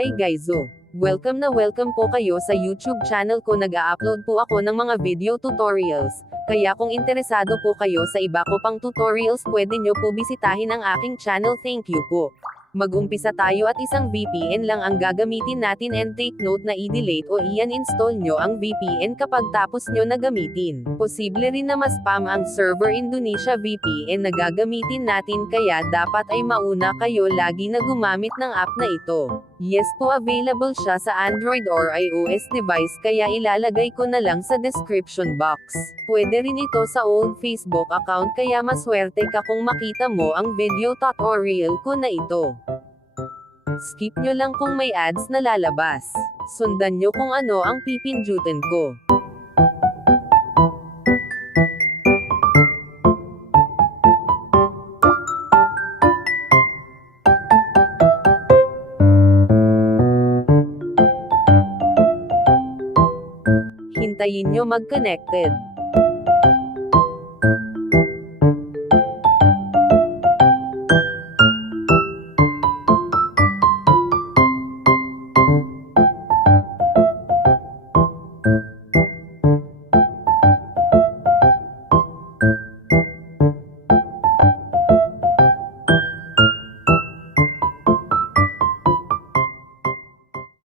Hi guys! Welcome po kayo sa YouTube channel ko. Nag-a-upload po ako ng mga video tutorials. Kaya kung interesado po kayo sa iba ko pang tutorials, pwede nyo po bisitahin ang aking channel. Thank you po. Mag-umpisa tayo at isang VPN lang ang gagamitin natin, and take note na i-delete o i-uninstall nyo ang VPN kapag tapos nyo na gamitin. Posible rin na ma-spam ang server. Indonesia VPN na gagamitin natin, kaya dapat ay mauna kayo lagi na gumamit ng app na ito. Yes po, available siya sa Android or iOS device, kaya ilalagay ko na lang sa description box. Pwede rin ito sa old Facebook account, kaya maswerte ka kung makita mo ang video tutorial ko na ito. Skip nyo lang kung may ads na lalabas. Sundan nyo kung ano ang pipindutin ko. Hintayin nyo mag-connected.